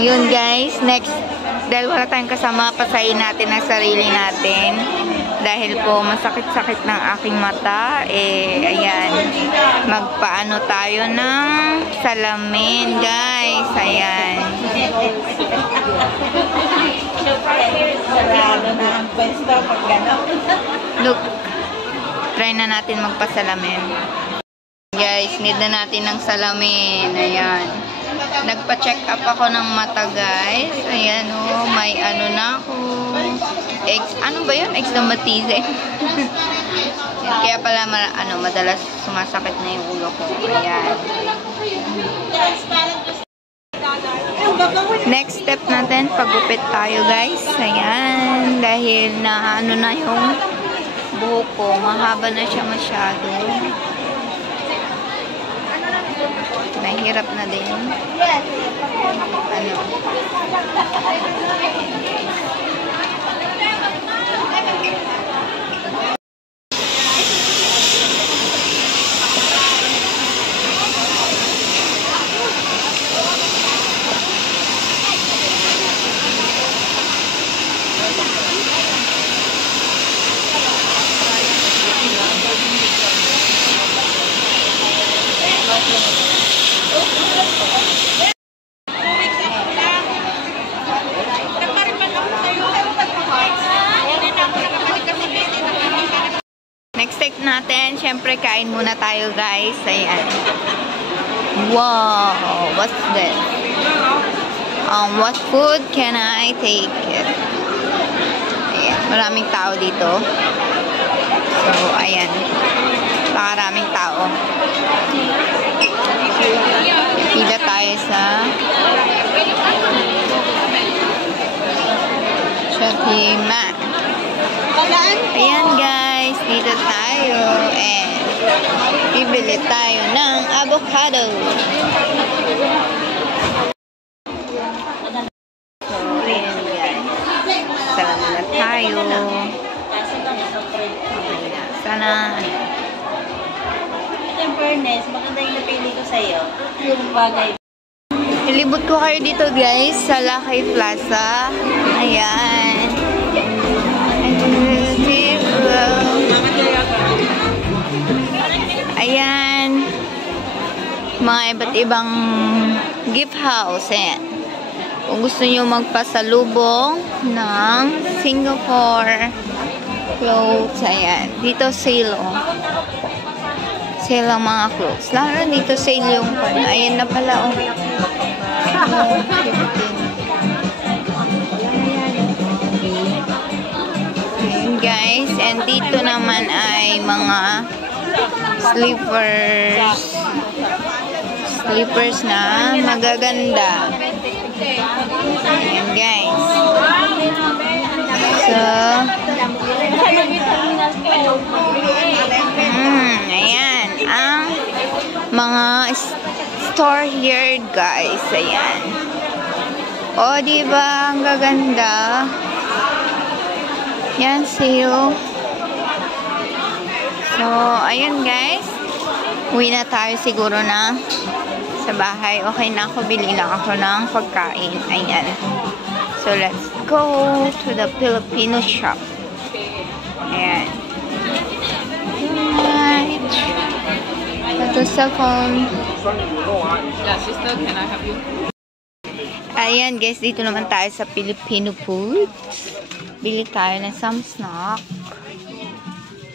Yun guys, next, dahil wala tayong kasama, pasayin natin ang sarili natin. Dahil po masakit-sakit ng aking mata, ayan, magpaano tayo ng salamin guys, ayan. Look, try na natin magpasalamin. Guys, need na natin ng salamin, ayan. Nagpa-check up ako ng mata guys. Ayan o, may ano na ako. Ano ba yun? Extrematize. Kaya pala madalas sumasakit na yung ulo ko. Ayan. Next step natin, pagupit tayo guys. Ayan. Dahil na na yung buhok ko. Mahaba na siya masyado. Mahirap na din. Ano? Next step natin, syempre kain muna tayo guys. Ayan. Wow, what's this? What food can I take? Ayan, maraming tao dito. So, ayan. Maraming tao. Pila tayo sa shopping mall. Ayan guys, dito tayo and bibili tayo ng avocado. So, ayan guys. Salamat na tayo. Okay na. Sana in fairness, maganda yung napili ko sa'yo. Yung bagay. ilibot ko kayo dito guys sa Lakay Plaza. Ayan. Ayan. Mga iba't ibang gift house. Ayan. Kung gusto nyo magpasalubong ng Singapore clothes. Ayan. Dito sale. Sale ang mga clothes. Lalo dito sale yung ayan na pala. Ayan guys. And dito naman ay mga slippers. Slippers na magaganda. Ayan guys. So, ayan. Ang mga store here guys. Ayan. O, diba? Ang gaganda. Yan, sale. So, ayun guys. Uwi na tayo siguro na sa bahay. Okay na ako. Bili lang ako ng pagkain. Ayan. So, let's go to the Filipino shop. Ayan. Right. Ito sa phone. Yeah, sister, can I have you? Ayan guys, dito naman tayo sa Filipino foods. Bili tayo ng some snack.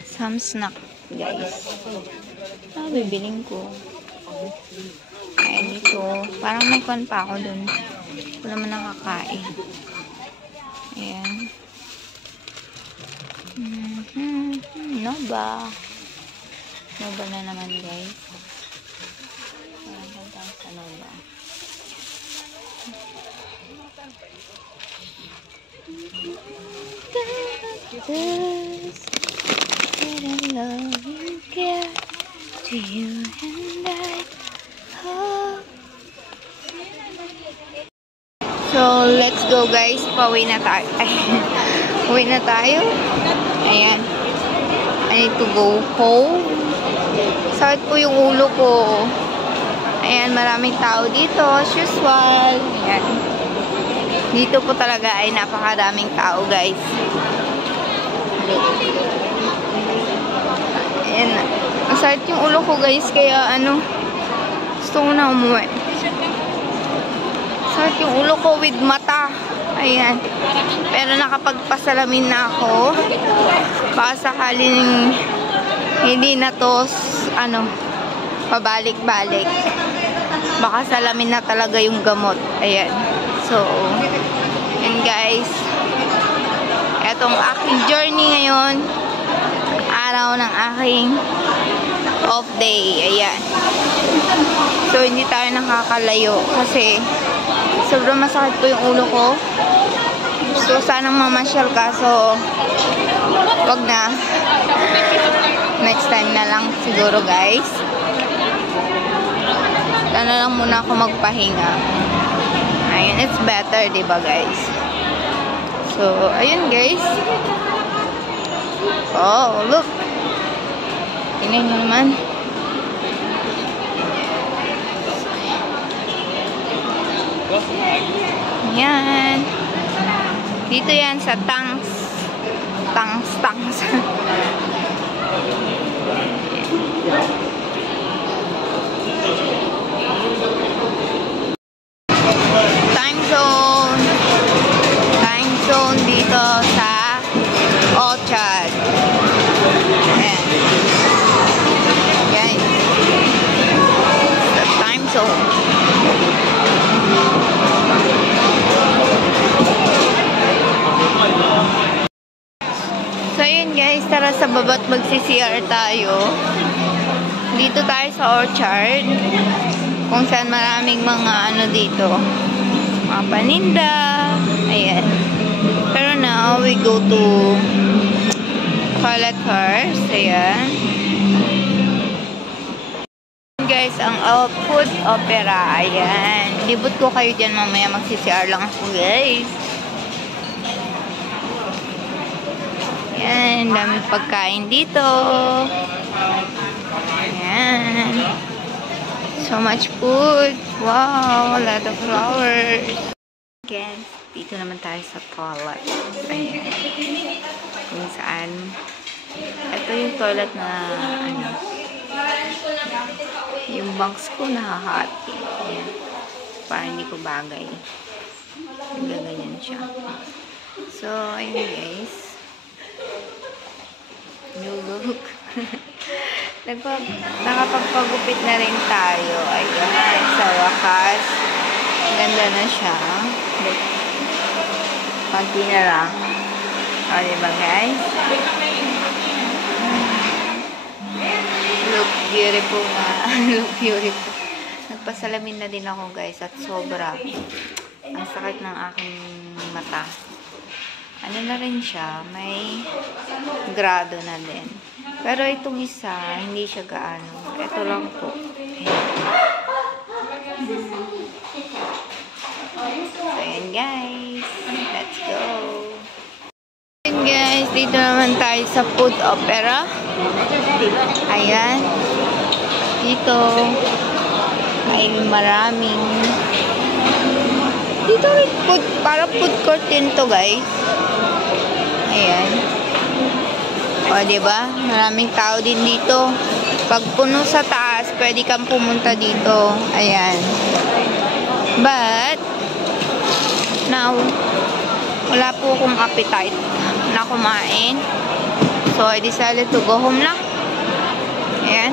Some snack guys. Bibiling ko. Ayan dito. Parang may kwan pa ako dun. Wala naman nakakain. Ayan. Nova. Nova na naman guys. Ayan tayo sa Nova. To you and I hope. So, let's go guys. Pauwi na tayo. Uwi na tayo. Ayan. I need to go home. Sakit po yung ulo ko. Ayan, maraming tao dito. As usual. Ayan. Dito po talaga ay napakaraming tao, guys. Ayan. Masakit yung ulo ko, guys. Kaya gusto ko na umuwi. Masakit yung ulo ko with mata. Ayan. Pero nakapagpasalamin na ako. Baka sakaling hindi na to, pabalik-balik. Baka salamin na talaga yung gamot. Ayan. So, and guys, etong aking journey ngayon, araw ng aking off day. Ayan. So, hindi tayo nakakalayo kasi sobrang masakit po yung ulo ko. Gusto sanang mamasyal kaso wag na. Next time na lang siguro, guys. Sana lang muna ako magpahinga. Ayun, it's better, diba, guys? So, ayun, guys. Oh, look. Tingnan nyo naman. Yan. Dito yan sa Tangs. Time zone dito sa Orchard. Ayan. Guys. The time zone. So yun, guys, tara sa baba't magsi-CR tayo. Dito tayo sa Orchard. Kung saan maraming mga dito. Mga paninda. Ayan. Pero now, we go to toilet first. Ayan. Guys, ang Food Opera. Ayan. Libot ko kayo dyan mamaya. Magsi-CR lang ako, guys. Ayan. Daming pagkain dito. Ayan. So much food. Wow, a lot of flowers. Again, dito naman tayo sa toilet. Ayan. Kung saan. Ito yung toilet na, yung bunks ko nakahati. Ayan. Para hindi ko bagay. Gaganyan siya. So, ayun, guys. New look. Nakapagpagupit na rin tayo. Ayan, sa wakas. Ganda na siya. Pagki na lang. O, diba, guys? Look beautiful nga. Look beautiful. Nagpasalamin na din ako, guys. At sobra. Ang sakit ng aking mata. Ano na rin siya. May grado na din. Pero itong isa, hindi siya gaano. Ito lang po. So, ayan, guys. Let's go. Ayan, guys. Dito naman tayo sa Food Opera. Ayan. Dito ay maraming dito rin para food court din to, guys. Ayan. O, diba? Maraming tao din dito. Pag puno sa taas, pwede kang pumunta dito. Ayan. But, now, wala po akong appetite na kumain. So, I decided to go home na. Ayan.